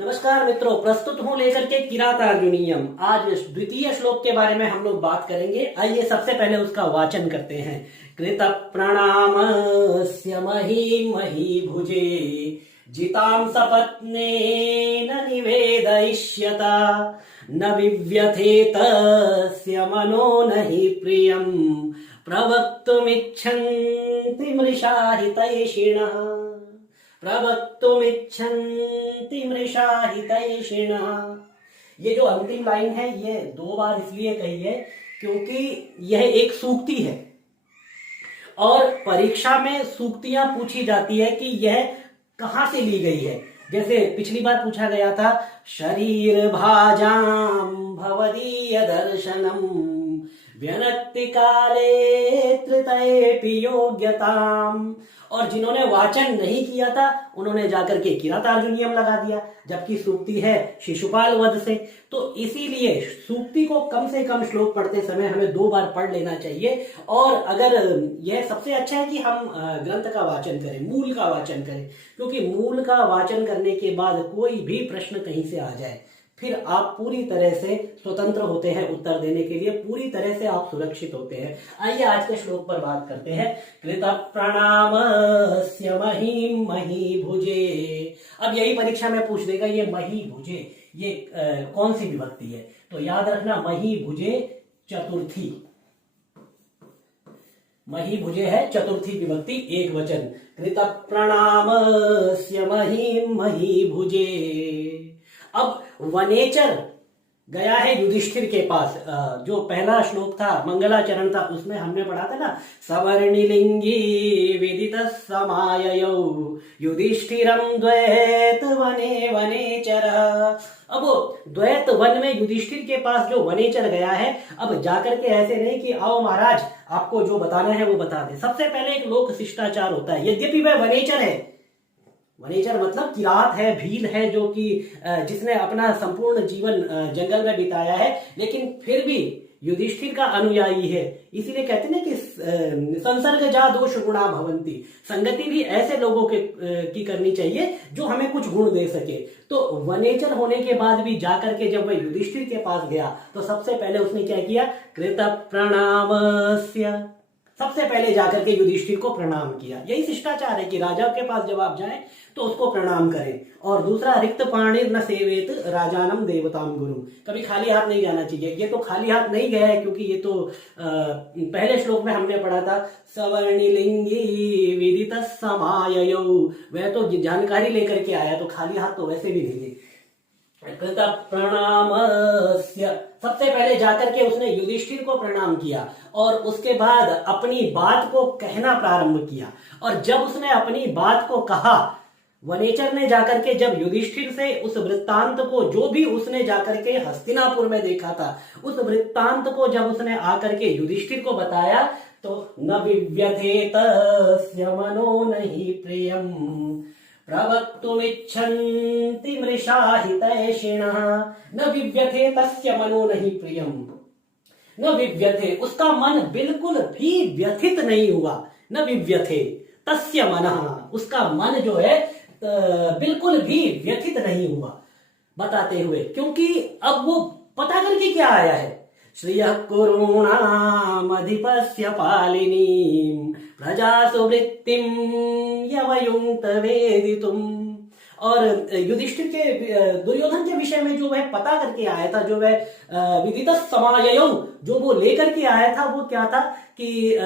नमस्कार मित्रों, प्रस्तुत हूं लेकर के किरातार्जुनीयम। आज द्वितीय श्लोक के बारे में हम लोग बात करेंगे। आइए सबसे पहले उसका वाचन करते हैं। कृत प्रणामस्य मही भुजे जितां सपत्नेन निवेदयिष्यता न विव्यथेतस्य मनो न हि प्रियं प्रवक्तुमिच्छन्ति मृषा हितैषिणः। प्रवक्तुमिच्छन्ति मृषा हितैषिणः। ये जो अंतिम लाइन है ये 2 बार इसलिए कही है क्योंकि यह एक सूक्ति है और परीक्षा में सूक्तियां पूछी जाती है कि यह कहां से ली गई है। जैसे पिछली बार पूछा गया था, शरीर भाजाम भवदीय दर्शनम व्यनक्ति काले त्रितयेपि योग्यताम। और जिन्होंने वाचन नहीं किया था उन्होंने जाकर के किरातार्जुनीयम लगा दिया, जबकि सूक्ति है शिशुपाल वध से। तो इसीलिए सूक्ति को कम से कम श्लोक पढ़ते समय हमें 2 बार पढ़ लेना चाहिए। और अगर यह सबसे अच्छा है कि हम ग्रंथ का वाचन करें, मूल का वाचन करें, क्योंकि मूल का वाचन करने के बाद कोई भी प्रश्न कहीं से आ जाए फिर आप पूरी तरह से स्वतंत्र होते हैं उत्तर देने के लिए, पूरी तरह से आप सुरक्षित होते हैं। आइए आज के श्लोक पर बात करते हैं। कृत प्रणामस्य मही भुजे। अब यही परीक्षा में पूछ देगा, ये मही भुजे ये कौन सी विभक्ति है? तो याद रखना, मही भुजे चतुर्थी। मही भुजे है चतुर्थी विभक्ति, एक वचन। कृत प्रणामस्य मही भुजे। अब वनेचर गया है युधिष्ठिर के पास। जो पहला श्लोक था, मंगलाचरण था, उसमें हमने पढ़ा था ना, सवर्णिलिंगी विदित समाययौ युधिष्ठिरम द्वैत वने वनेचर। अब द्वैत वन में युधिष्ठिर के पास जो वनेचर गया है, अब जाकर के ऐसे नहीं कि आओ महाराज आपको जो बताना है वो बता दे। सबसे पहले एक लोक शिष्टाचार होता है। यद्यपि वह वनेचर है, वनेचर मतलब किरात है, भील है, जो कि जिसने अपना संपूर्ण जीवन जंगल में बिताया है, लेकिन फिर भी युधिष्ठिर का अनुयायी है। इसीलिए कहते हैं कि संसर्ग जा दोष गुणा भवंती। संगति भी ऐसे लोगों की करनी चाहिए जो हमें कुछ गुण दे सके। तो वनेचर होने के बाद भी जाकर के जब वह युधिष्ठिर के पास गया तो सबसे पहले उसने क्या किया? कृत प्रणामस्य। सबसे पहले जाकर के युधिष्ठिर को प्रणाम किया। यही शिष्टाचार है कि राजा के पास जब आप जाएं तो उसको प्रणाम करें। और दूसरा, रिक्त पाणिर न सेवेत राजानम देवताम गुरु। कभी खाली हाथ नहीं जाना चाहिए। ये तो खाली हाथ नहीं गया है क्योंकि ये तो पहले श्लोक में हमने पढ़ा था, सवर्णिलिंगी विदित समाययौ। वह तो जानकारी लेकर के आया, तो खाली हाथ तो वैसे भी नहीं है। कृत प्रणामस्य। सबसे पहले जाकर के उसने युधिष्ठिर को प्रणाम किया और उसके बाद अपनी बात को कहना प्रारंभ किया। और जब उसने अपनी बात को कहा, वनेचर ने जाकर के जब युधिष्ठिर से उस वृत्तांत को, जो भी उसने जाकर के हस्तिनापुर में देखा था, उस वृत्तांत को जब उसने आकर के युधिष्ठिर को बताया तो न विव्यथेतस्य मनो न हि प्रियम प्रवक्तुमिच्छन्ति मृषा हितैषिणः। न विव्यथे तस्य मनो न हि प्रियम। न विव्यथे, उसका मन बिल्कुल भी व्यथित नहीं हुआ। न विव्यथे तस्य मनः, उसका मन जो है बिल्कुल भी व्यथित नहीं हुआ। बताते हुए, क्योंकि अब वो पता करके क्या आया है, श्रियः कुरूणामधिपस्य पालिनीं प्रजासु वृत्तिं यवयुंक्त वेदितुम्। और युधिष्ठिर के, दुर्योधन के विषय में जो वह पता करके आया था, जो वह विदित समाययौ जो वो लेकर के आया था, वो क्या था कि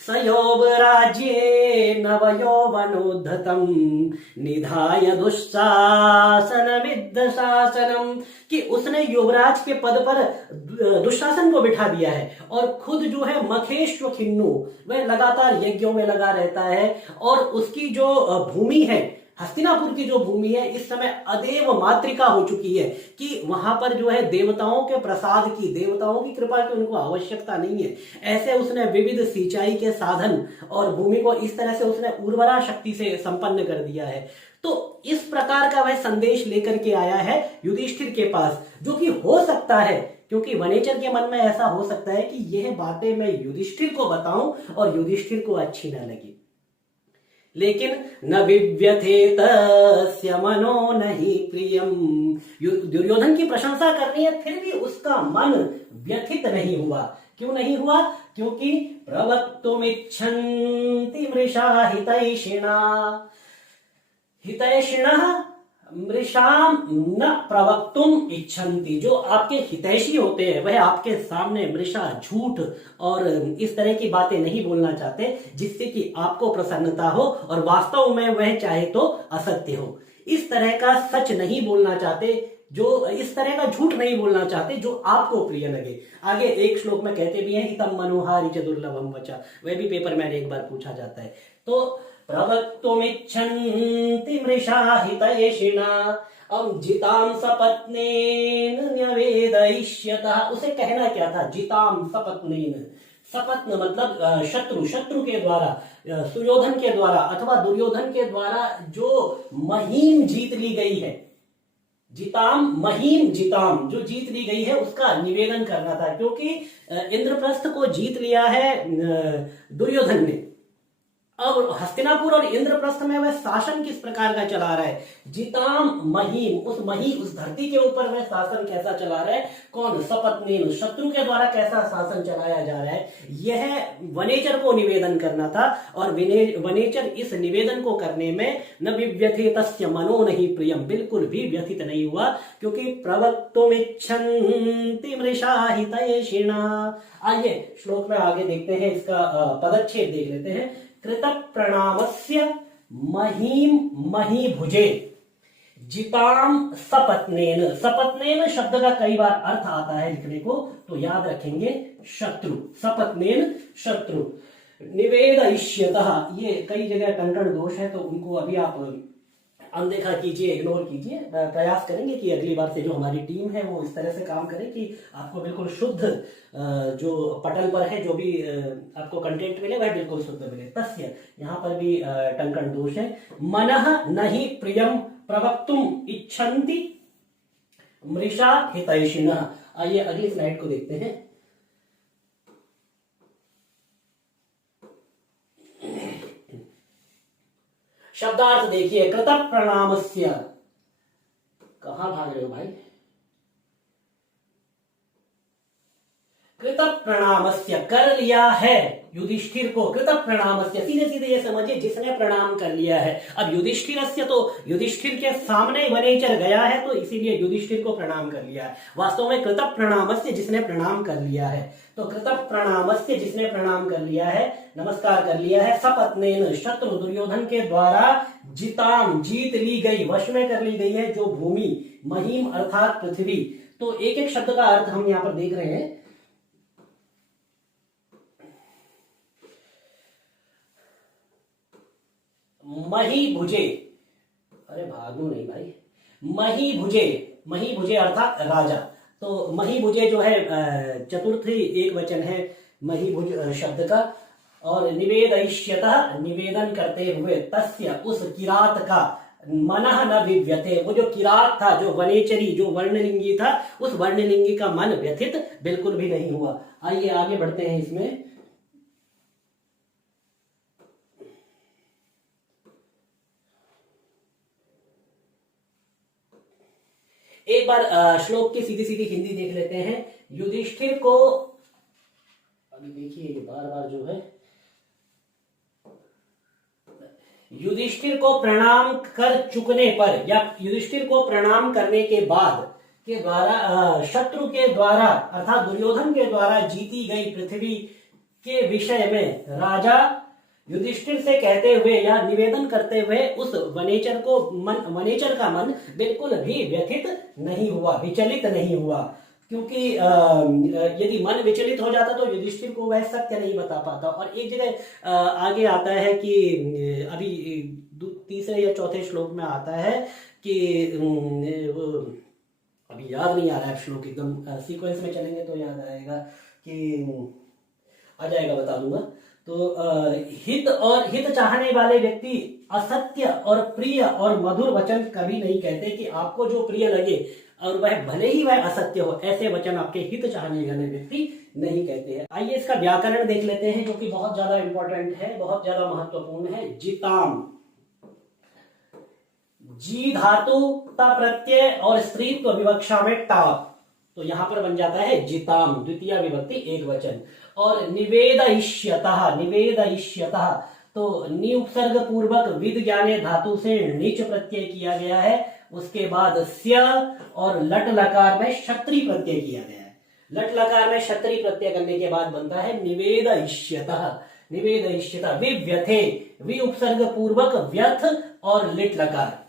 सयोव राज्ये नवयौवनोद्धतं निधाय दुःशासनमिद्ध शासनम। कि उसने युवराज के पद पर दुशासन को बिठा दिया है और खुद जो है मखेश्व खिन्नु, वह लगातार यज्ञों में लगा रहता है। और उसकी जो भूमि है, हस्तिनापुर की जो भूमि है, इस समय अदेव मातृका हो चुकी है कि वहां पर जो है देवताओं के प्रसाद की, देवताओं की कृपा की उनको आवश्यकता नहीं है। ऐसे उसने विविध सिंचाई के साधन और भूमि को इस तरह से उसने उर्वरा शक्ति से संपन्न कर दिया है। तो इस प्रकार का वह संदेश लेकर के आया है युधिष्ठिर के पास, जो कि हो सकता है, क्योंकि वनेचर के मन में ऐसा हो सकता है कि यह बातें मैं युधिष्ठिर को बताऊं और युधिष्ठिर को अच्छी ना लगी। लेकिन न विव्यथेत तस्य मनो नहीं प्रियम। दुर्योधन की प्रशंसा करनी है, फिर भी उसका मन व्यथित नहीं हुआ। क्यों नहीं हुआ? क्योंकि प्रवक्तुमिच्छन्ति मृषा हितैषिणा। हितैषिणः मृषाम न प्रवक्तुम इच्छन्ति। जो आपके हितैषी होते हैं वह आपके सामने मृषा, झूठ और इस तरह की बातें नहीं बोलना चाहते जिससे कि आपको प्रसन्नता हो और वास्तव में वह चाहे तो असत्य हो। इस तरह का सच नहीं बोलना चाहते, जो इस तरह का झूठ नहीं बोलना चाहते जो आपको प्रिय लगे। आगे एक श्लोक में कहते भी हैं हितम मनोहारी च दुर्लभम वचा। वह भी पेपर में एक बार पूछा जाता है। तो प्रवक्तुमिच्छन्ति मृषा हितैषिणा जिताम सपत्नेन न्यवेदयिष्यतः। उसे कहना क्या था? जिताम सपत्नेन। सपत्न मतलब शत्रु, शत्रु के द्वारा, सुयोधन के द्वारा अथवा दुर्योधन के द्वारा जो मुहिम जीत ली गई है। जिताम महीम जिताम, जो जीत ली गई है उसका निवेदन करना था। क्योंकि इंद्रप्रस्थ को जीत लिया है दुर्योधन ने। अब हस्तिनापुर और इंद्रप्रस्थ में वह शासन किस प्रकार का चला रहा है? जिताम महीम, उस धरती के ऊपर वह शासन कैसा चला रहा है? कौन? सपत्नीन, शत्रु के द्वारा कैसा शासन चलाया जा रहा है, यह वनेचर को निवेदन करना था। और वनेचर इस निवेदन को करने में न विव्यथित तस्य मनो नहीं प्रियम, बिल्कुल भी व्यथित नहीं हुआ। क्योंकि प्रवक्तुमिच्छन्ति मृषा हितैषिणा। आइए श्लोक में आगे देखते हैं, इसका पदच्छेद देख लेते हैं। कृत प्रणामस्य महीम महीभुजे जिताम सपत्नेन। सपत्नेन शब्द का कई बार अर्थ आता है लिखने को, तो याद रखेंगे शत्रु। सपत्नेन शत्रु। निवेदयिष्यतः, ये कई जगह टंकण दोष है तो उनको अभी आप अनदेखा कीजिए, इग्नोर कीजिए। प्रयास करेंगे कि अगली बार से जो हमारी टीम है वो इस तरह से काम करे कि आपको बिल्कुल शुद्ध जो पटल पर है जो भी आपको कंटेंट मिले वह बिल्कुल शुद्ध मिले। तस्य यहाँ पर भी टंकण दोष है। मनः नहीं प्रियम प्रवक्तुम इच्छन्ति मृषा हितैषिणः। आइए अगली स्लाइड को देखते हैं। शब्दार्थ देखिए। कृत प्रणामस्य, कहां भाग रहे हो भाई? कृत प्रणामस्य, कर लिया है युधिष्ठिर को। कृत प्रणामस्य, सीधे सीधे ये समझिए जिसने प्रणाम कर लिया है। अब युधिष्ठिरस्य, तो युधिष्ठिर के सामने वनेचर गया है तो इसीलिए युधिष्ठिर को प्रणाम कर लिया है। वास्तव में कृत प्रणामस्य, जिसने प्रणाम कर लिया है। तो कृत प्रणामस्य, जिसने प्रणाम कर लिया है, नमस्कार कर लिया है। सपत्नेन, शत्रु दुर्योधन के द्वारा जिताम, जीत ली गई, वश में कर ली गई है जो भूमि, महीम अर्थात पृथ्वी। तो एक एक शब्द का अर्थ हम यहां पर देख रहे हैं। मही भुजे, अरे भागो नहीं भाई, मही भुजे, मही भुजे अर्थात राजा। तो मही भुजे जो है चतुर्थी एक वचन है मही भुज शब्द का। और निवेदयिष्यतः, निवेदन करते हुए, तस्य उस किरात का, मनः न विव्यते, वो जो किरात था, जो वनेचरी, जो वर्णलिंगी था, उस वर्णलिंगी का मन व्यथित बिल्कुल भी नहीं हुआ। आइए आगे बढ़ते हैं इसमें। एक बार श्लोक की सीधी सीधी हिंदी देख लेते हैं। युधिष्ठिर को, अभी देखिए बार बार जो है, युधिष्ठिर को प्रणाम कर चुकने पर या युधिष्ठिर को प्रणाम करने के बाद के द्वारा, शत्रु के द्वारा अर्थात दुर्योधन के द्वारा जीती गई पृथ्वी के विषय में राजा युधिष्ठिर से कहते हुए या निवेदन करते हुए उस वनेचर को, वनेचर का मन बिल्कुल भी व्यथित नहीं हुआ, विचलित नहीं हुआ। क्योंकि यदि मन विचलित हो जाता तो युधिष्ठिर को वह सत्य नहीं बता पाता। और एक जगह आगे आता है कि अभी तीसरे या चौथे श्लोक में आता है कि अभी याद नहीं आ रहा है श्लोक, एकदम सीक्वेंस में चलेंगे तो याद आएगा, कि आ जाएगा, बता दूंगा। तो हित और हित चाहने वाले व्यक्ति असत्य और प्रिय और मधुर वचन कभी नहीं कहते। कि आपको जो प्रिय लगे, और वह भले ही वह असत्य हो, ऐसे वचन आपके हित चाहने वाले व्यक्ति नहीं कहते हैं। आइए इसका व्याकरण देख लेते हैं, जो कि बहुत ज्यादा इंपॉर्टेंट है, बहुत ज्यादा महत्वपूर्ण है। जिताम, जी धातु ता प्रत्यय और स्त्रीत्व विवक्षा में टाप, तो यहां पर बन जाता है जिताम, द्वितीय विभक्ति एक वचन। और निवेदयिष्यतः, निवेदयिष्यतः, तो नि उपसर्ग पूर्वक विद ज्ञाने धातु से नीच प्रत्यय किया गया है, उसके बाद स्य और लट लकार में क्षत्रि प्रत्यय किया गया है। लट लकार में क्षत्रि प्रत्यय करने के बाद बनता है निवेदयिष्यतः, निवेदयिष्यतः। विव्यथे, वि उपसर्ग पूर्वक व्यथ और लिट लकार,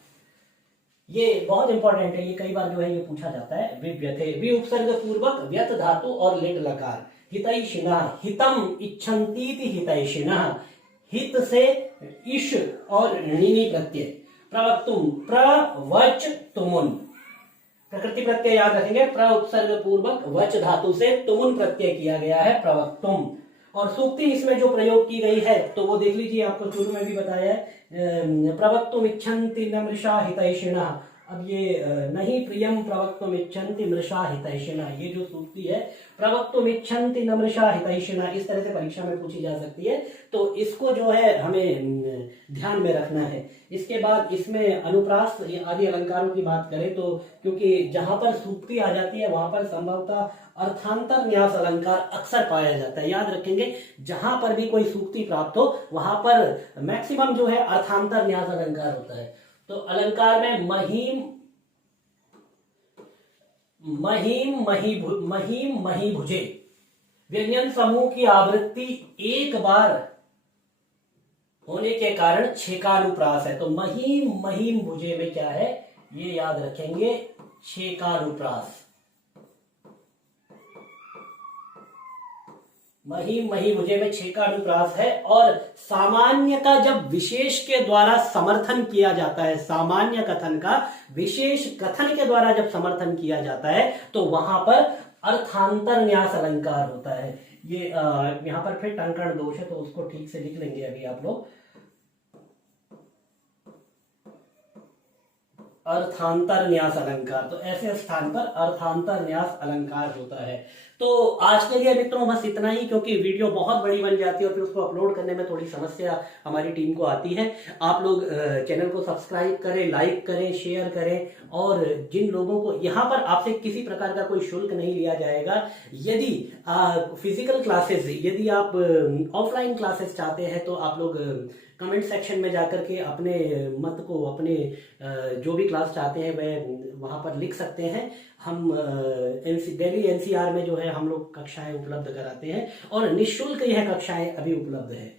ये बहुत इंपॉर्टेंट है, ये कई बार जो है ये पूछा जाता है। विव्यथे, वि उपसर्ग पूर्वक व्यथ धातु और लिट लकार। हितैषिणः, हितम इच्छन्तीति हितैषिणः, हित से इश और णिनि प्रत्यय। प्रवक्तुम, प्रवच तुमुन, प्रकृति प्रत्यय याद रखेंगे, प्र उपसर्ग पूर्वक वच धातु से तुमुन प्रत्यय किया गया है, प्रवक्तुम। और सूक्ति इसमें जो प्रयोग की गई है तो वो देख लीजिए, आपको शुरू में भी बताया है, प्रवक्तुम इच्छन्ति न मृषा हितैषिणः। अब ये नहीं प्रियम प्रवक्तुम इच्छन्ति मृषा हितैषिणः, ये जो सूक्ति है प्रवक्तुम इच्छन्ति न मृषा हितैषिणः, इस तरह से परीक्षा में पूछी जा सकती है, तो इसको जो है हमें ध्यान में रखना है। इसके बाद इसमें अनुप्रास आदि अलंकारों की बात करें तो, क्योंकि जहां पर सूक्ति आ जाती है वहां पर संभवतः अर्थांतर न्यास अलंकार अक्सर पाया जाता है। याद रखेंगे, जहां पर भी कोई सूक्ति प्राप्त हो वहां पर मैक्सिमम जो है अर्थांतर न्यास अलंकार होता है। तो अलंकार में महीम, महीम मही भुजे, व्यंजन समूह की आवृत्ति एक बार होने के कारण छेकानुप्रास है। तो महीम भुजे में क्या है ये याद रखेंगे, छेकानुप्रास। मही भुजे में छेकानुप्रास है। और सामान्य का जब विशेष के द्वारा समर्थन किया जाता है, सामान्य कथन का विशेष कथन के द्वारा जब समर्थन किया जाता है तो वहां पर अर्थांतर न्यास अलंकार होता है। ये यहां पर फिर टंकण दोष है तो उसको ठीक से लिख लेंगे अभी आप लोग। अर्थांतर न्यास अलंकार, तो ऐसे स्थान पर अर्थांतर न्यास अलंकार होता है। तो आज के लिए मित्रों बस इतना ही, क्योंकि वीडियो बहुत बड़ी बन जाती है और फिर उसको अपलोड करने में थोड़ी समस्या हमारी टीम को आती है। आप लोग चैनल को सब्सक्राइब करें, लाइक करें, शेयर करें। और जिन लोगों को यहाँ पर आपसे किसी प्रकार का कोई शुल्क नहीं लिया जाएगा, यदि फिजिकल क्लासेस, यदि आप ऑफलाइन क्लासेस चाहते हैं तो आप लोग कमेंट सेक्शन में जाकर के अपने मत को, अपने जो भी क्लास चाहते हैं वह वहां पर लिख सकते हैं। हम दिल्ली एनसीआर में जो है हम लोग कक्षाएं उपलब्ध कराते हैं और निःशुल्क यह कक्षाएं अभी उपलब्ध है।